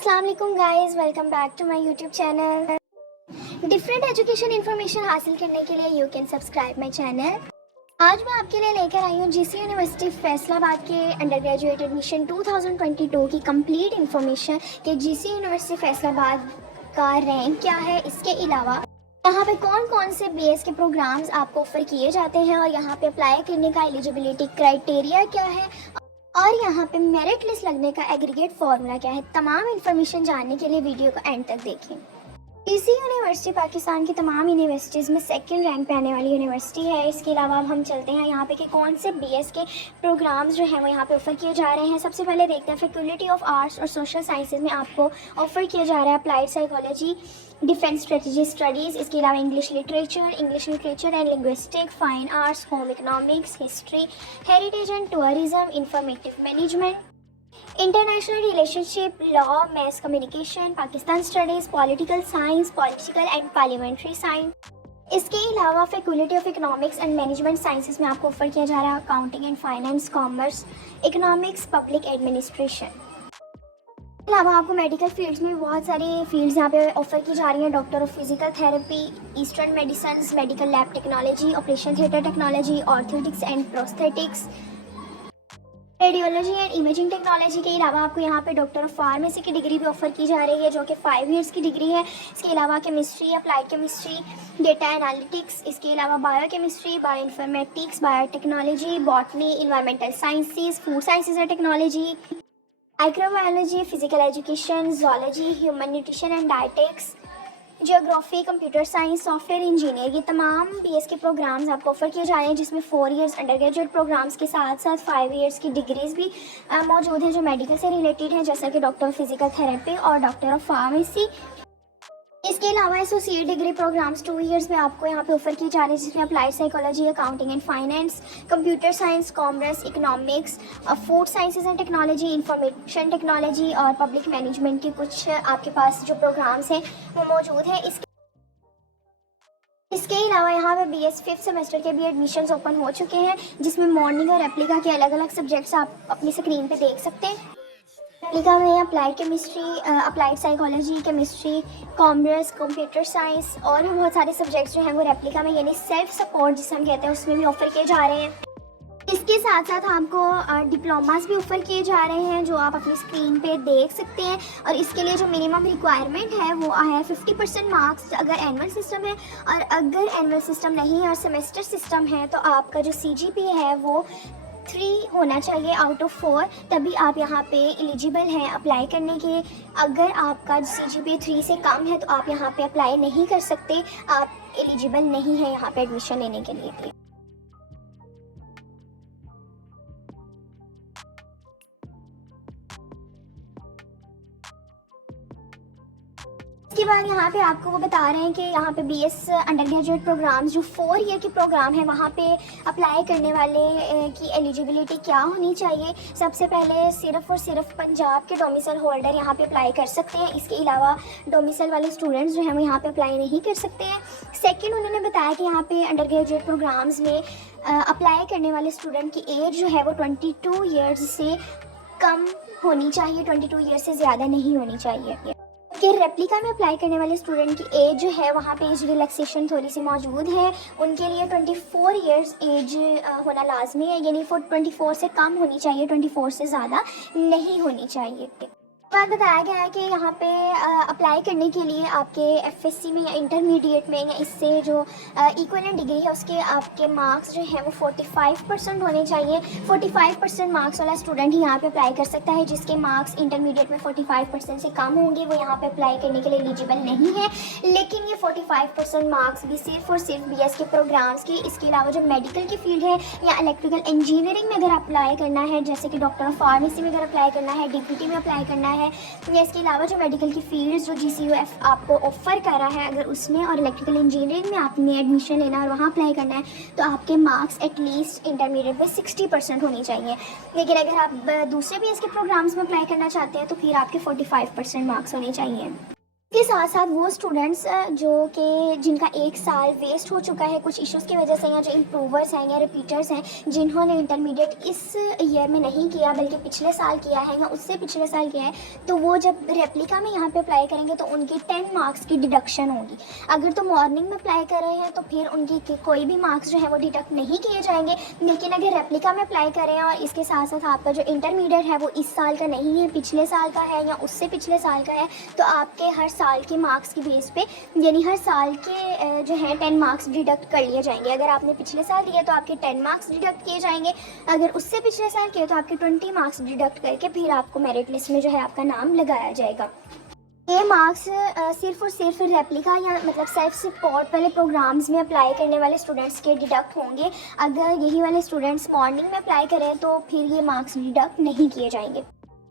अस्सलाम वालेकुम guys, welcome back to my YouTube channel. Different education information हासिल करने के लिए you can subscribe my channel. आज मैं आपके लिए लेकर आई हूँ जीसी यूनिवर्सिटी फैसलाबाद के अंडर ग्रेजुएट एडमिशन 2022 की कंप्लीट इन्फॉर्मेशन कि जीसी यूनिवर्सिटी फैसलाबाद का रैंक क्या है। इसके अलावा यहाँ पे कौन कौन से बीएस के प्रोग्राम्स आपको ऑफर किए जाते हैं और यहाँ पे अप्लाई करने का एलिजिबिलिटी क्राइटेरिया क्या है और यहाँ पे मेरिट लिस्ट लगने का एग्रीगेट फॉर्मूला क्या है। तमाम इन्फॉर्मेशन जानने के लिए वीडियो को एंड तक देखें। जीसी यूनिवर्सिटी पाकिस्तान की तमाम यूनिवर्सिटीज़ में सेकंड रैंक पे आने वाली यूनिवर्सिटी है। इसके अलावा अब हम चलते हैं यहाँ पे कि कौन से बीएस के प्रोग्राम्स जो हैं वो यहाँ पे ऑफर किए जा रहे हैं। सबसे पहले देखते हैं फैकल्टी ऑफ आर्ट्स और सोशल साइंसेज में आपको ऑफर किया जा रहा है applied psychology, defence strategy studies. इसके अलावा English literature and linguistic, fine arts, home economics, history, heritage and tourism, informative management, international relationship, law, mess communication, Pakistan studies, political science, political and parliamentary science. इसके अलावा faculty of economics and management sciences में आपको offer किया जा रहा है accounting and finance, commerce, economics, public administration. इसके अलावा आपको मेडिकल फील्ड्स में बहुत सारी फील्ड्स यहाँ पे ऑफर की जा रही हैं। Doctor of physical therapy, eastern medicine, medical lab technology, operation theatre technology, orthotics and prosthetics, radiology and imaging technology. के अलावा आपको यहाँ पे डॉक्टर ऑफ फार्मेसी की डिग्री भी ऑफर की जा रही है जो कि 5 इयर्स की डिग्री है। इसके अलावा chemistry, applied chemistry, data analytics, इसके अलावा bio chemistry, bio informatics, biotechnology, botany, environmental sciences, food sciences and technology, microbiology, physical education, zoology, human nutrition and dietetics, geography, computer science, software engineer. ये तमाम BS के programmes आपको offer किए जा रहे हैं जिसमें 4 इयर्स अंडर ग्रेजुएट प्रोग्राम्स के साथ साथ 5 इयर्स की डिग्रीज भी मौजूद हैं जो मेडिकल से रिलेटेड हैं, जैसा कि डॉक्टर ऑफ फिजिकल थेरेपी और डॉक्टर ऑफ फार्मेसी। इसके अलावा एसोसिएट डिग्री प्रोग्राम्स 2 इयर्स में आपको यहाँ पे ऑफर किए जा रहे हैं जिसमें applied psychology, accounting and finance, computer science, commerce, economics, food sciences and technology, information technology और पब्लिक मैनेजमेंट के कुछ आपके पास जो प्रोग्राम्स हैं वो मौजूद हैं। इसके अलावा यहाँ पे बीएस 5th सेमेस्टर के भी एडमिशन्स ओपन हो चुके हैं जिसमें मॉर्निंग और रेप्लिका के अलग अलग सब्जेक्ट्स आप अपनी स्क्रीन पे देख सकते हैं। रेप्लिका में applied chemistry, applied psychology, chemistry, commerce, computer science और भी बहुत सारे सब्जेक्ट्स जो हैं वो रेप्लिका में यानी सेल्फ सपोर्ट जिसे हम कहते हैं उसमें भी ऑफर किए जा रहे हैं। इसके साथ साथ आपको डिप्लोमास भी ऑफर किए जा रहे हैं जो आप अपनी स्क्रीन पे देख सकते हैं और इसके लिए जो मिनिमम रिक्वायरमेंट है वो है 50% मार्क्स अगर एनुअल सिस्टम है, और अगर एनुअल सिस्टम नहीं है और सेमेस्टर सिस्टम है तो आपका जो सीजीपीए है वो 3 होना चाहिए आउट ऑफ 4, तभी आप यहाँ पे एलिजिबल हैं अप्लाई करने के। अगर आपका सीजीपीए 3 से कम है तो आप यहाँ पे अप्लाई नहीं कर सकते, आप एलिजिबल नहीं है यहाँ पे एडमिशन लेने के लिए। इसके बाद यहाँ पे आपको वो बता रहे हैं कि यहाँ पे बीएस अंडर ग्रेजुएट प्रोग्राम्स जो 4 ईयर के प्रोग्राम है वहाँ पे अप्लाई करने वाले की एलिजिबिलिटी क्या होनी चाहिए। सबसे पहले सिर्फ और सिर्फ पंजाब के डोमिसाइल होल्डर यहाँ पे अप्लाई कर सकते हैं। इसके अलावा डोमिसाइल वाले स्टूडेंट्स जो हैं वो यहाँ पे अप्लाई नहीं कर सकते हैं। सेकेंड, उन्होंने बताया कि यहाँ पे अंडर ग्रेजुएट प्रोग्राम्स में अप्लाई करने वाले स्टूडेंट की एज जो है वो 22 ईयर्स से कम होनी चाहिए, 22 ईयर्स से ज़्यादा नहीं होनी चाहिए। कि रेप्लिका में अप्लाई करने वाले स्टूडेंट की एज जो है वहाँ पे एज रिलैक्सेशन थोड़ी सी मौजूद है। उनके लिए 24 इयर्स एज होना लाजमी है, यानी 24 से कम होनी चाहिए, 24 से ज़्यादा नहीं होनी चाहिए। बात बताया गया है कि यहाँ पे अप्लाई करने के लिए आपके एफएससी में या इंटरमीडिएट में या इससे जो इक्विवेलेंट डिग्री है उसके आपके मार्क्स जो हैं वो 45% होने चाहिए। 45% मार्क्स वाला स्टूडेंट ही यहाँ पे अप्लाई कर सकता है। जिसके मार्क्स इंटरमीडिएट में 45% से कम होंगे वो यहाँ पे अप्लाई करने के लिए एलिजिबल नहीं है। लेकिन ये 45% मार्क्स भी सिर्फ और सिर्फ बीएस के प्रोग्राम्स की, इसके अलावा जो मेडिकल की फील्ड है या इलेक्ट्रिकल इंजीनियरिंग में अगर अप्लाई करना है, जैसे कि डॉक्टर ऑफ फार्मेसी में अगर अप्लाई करना है, डीपीटी में अप्लाई करना है, या इसके अलावा जो मेडिकल की फील्ड्स जो जीसीयूएफ आपको ऑफर कर रहा है अगर उसमें और इलेक्ट्रिकल इंजीनियरिंग में आपने एडमिशन लेना है और वहाँ अप्लाई करना है तो आपके मार्क्स एटलीस्ट इंटरमीडिएट में 60% होनी चाहिए। लेकिन अगर आप दूसरे बीएस के प्रोग्राम्स में अप्लाई करना चाहते हैं तो फिर आपके 45% मार्क्स होने चाहिए। इसके साथ साथ वो स्टूडेंट्स जो कि जिनका एक साल वेस्ट हो चुका है कुछ इश्यूज़ की वजह से, या जो इम्प्रूवर्स हैं या रिपीटर्स हैं जिन्होंने इंटरमीडिएट इस ईयर में नहीं किया बल्कि पिछले साल किया है या उससे पिछले साल किया है, तो वो जब रेप्लिका में यहाँ पे अप्लाई करेंगे तो उनकी 10 मार्क्स की डिडक्शन होगी। अगर तो मॉर्निंग में अप्लाई कर रहे हैं तो फिर उनकी कोई भी मार्क्स जो है वो डिडक्ट नहीं किए जाएंगे। लेकिन अगर रेप्लिका में अप्लाई करें और इसके साथ साथ आपका जो इंटरमीडिएट है वो इस साल का नहीं है, पिछले साल का है या उससे पिछले साल का है, तो आपके हर साल के मार्क्स की बेस पे यानी हर साल के जो है 10 मार्क्स डिडक्ट कर लिए जाएंगे। अगर आपने पिछले साल दिए तो आपके 10 मार्क्स डिडक्ट किए जाएंगे, अगर उससे पिछले साल किए तो आपके 20 मार्क्स डिडक्ट करके फिर आपको मेरिट लिस्ट में जो है आपका नाम लगाया जाएगा। ये मार्क्स सिर्फ और सिर्फ रेप्लिका या मतलब सेल्फ सपोर्ट वाले प्रोग्राम्स में अप्लाई करने वाले स्टूडेंट्स के डिडक्ट होंगे। अगर यही वाले स्टूडेंट्स मॉर्निंग में अप्लाई करें तो फिर ये मार्क्स डिडक्ट नहीं किए जाएंगे।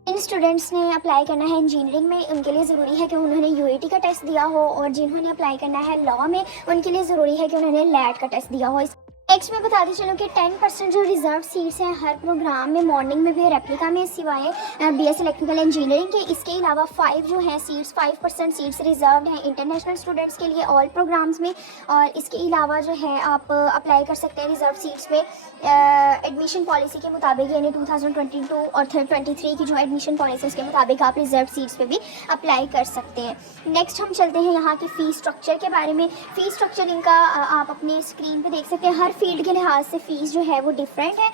इन स्टूडेंट्स ने अप्लाई करना है इंजीनियरिंग में, उनके लिए ज़रूरी है कि उन्होंने यूएटी का टेस्ट दिया हो, और जिन्होंने अप्लाई करना है लॉ में उनके लिए ज़रूरी है कि उन्होंने लैट का टेस्ट दिया हो। नेक्स्ट मैं बताती चलूँ कि 10% जो रिजर्व सीट्स हैं हर प्रोग्राम में, मॉर्निंग में भी रेप्लिका में सिवाय बीएस इलेक्ट्रिकल इंजीनियरिंग के, इसके अलावा 5 जो हैं सीट्स 5% सीट्स रिजर्व हैं इंटरनेशनल स्टूडेंट्स के लिए ऑल प्रोग्राम्स में। और इसके अलावा जो है आप अप्लाई कर सकते हैं रिजर्व सीट्स पे एडमिशन पॉलिसी के मुताबिक, यानी 2022 और 23 की जो एडमिशन पॉलिसी उसके मुताबिक आप रिजर्व सीट्स पे भी अप्लाई कर सकते हैं। नेक्स्ट हम चलते हैं यहाँ की फ़ीस स्ट्रक्चर के बारे में। फ़ीस स्ट्रक्चर इनका आप अपने स्क्रीन पे देख सकते हैं। हर फील्ड के लिहाज से फ़ीस जो है वो डिफरेंट है,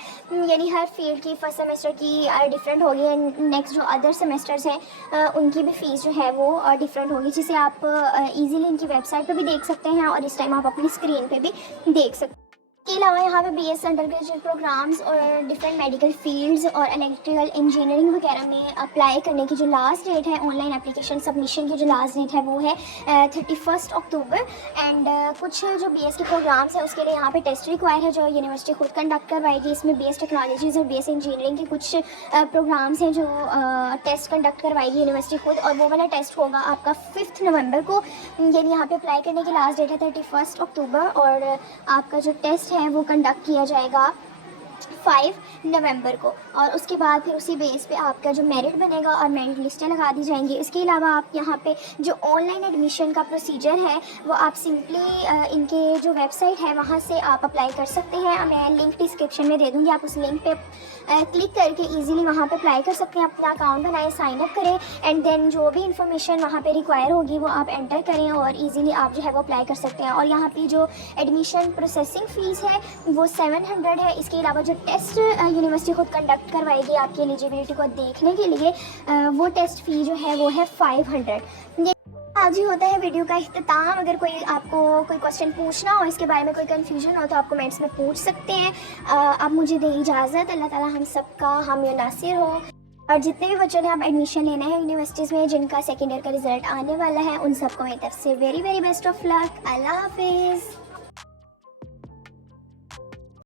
यानी हर फील्ड की फर्स्ट सेमेस्टर की डिफरेंट होगी, नेक्स्ट जो अदर सेमेस्टर्स हैं उनकी भी फ़ीस जो है वो डिफरेंट होगी, जिसे आप इजीली इनकी वेबसाइट पे भी देख सकते हैं और इस टाइम आप अपनी स्क्रीन पे भी देख सकते हैं। इसके अलावा यहाँ पे बीएस अंडर ग्रेजुएट प्रोग्राम्स और डिफरेंट मेडिकल फील्ड्स और इलेक्ट्रिकल इंजीनियरिंग वगैरह में अप्लाई करने की जो लास्ट डेट है, ऑनलाइन एप्लीकेशन सबमिशन की जो लास्ट डेट है वो है 31 अक्टूबर। एंड कुछ जो बीएस के प्रोग्राम्स हैं उसके लिए यहाँ पे टेस्ट रिक्वायर है जो यूनिवर्सिटी खुद कंडक्ट करवाएगी। इसमें बीएस टेक्नोलॉजीज़ और बीएस इंजीनियरिंग के कुछ प्रोग्राम्स हैं जो टेस्ट कंडक्ट करवाएगी यूनिवर्सिटी खुद, और वो वाला टेस्ट होगा आपका 5 नवंबर को। यानी यहाँ पे अप्लाई करने की लास्ट डेट है 31 अक्टूबर, और आपका जो टेस्ट है वो कंडक्ट किया जाएगा 5 नवंबर को, और उसके बाद फिर उसी बेस पे आपका जो मेरिट बनेगा और मेरिट लिस्टें लगा दी जाएंगी। इसके अलावा आप यहाँ पे जो ऑनलाइन एडमिशन का प्रोसीजर है वो आप सिंपली इनके जो वेबसाइट है वहाँ से आप अप्लाई कर सकते हैं। मैं लिंक डिस्क्रिप्शन में दे दूँगी, आप उस लिंक पे क्लिक करके इजीली वहाँ पे अप्लाई कर सकते हैं। अपना अकाउंट बनाएं, साइन अप करें, एंड देन जो भी इंफॉर्मेशन वहाँ पे रिक्वायर होगी वो आप एंटर करें और इजीली आप जो है वो अप्लाई कर सकते हैं। और यहाँ पे जो एडमिशन प्रोसेसिंग फ़ीस है वो 700 है। इसके अलावा जो टेस्ट यूनिवर्सिटी खुद कंडक्ट करवाएगी आपकी एलिजिबिलिटी को देखने के लिए, वो टेस्ट फ़ी जो है वो है 500। ये आज ही होता है वीडियो का इख्तिताम। अगर कोई आपको कोई क्वेश्चन पूछना हो, इसके बारे में कोई कन्फ्यूजन हो तो आप कमेंट्स में पूछ सकते हैं। आप मुझे दें इजाज़त। अल्लाह ताला हम सबका हामी नासिर हो। और जितने भी बच्चों ने आप एडमिशन लेना है यूनिवर्सिटीज़ में जिनका सेकेंड ईयर का रिजल्ट आने वाला है, उन सबको मेरी तरफ से very very best of luck. अल्लाह हाफिज़।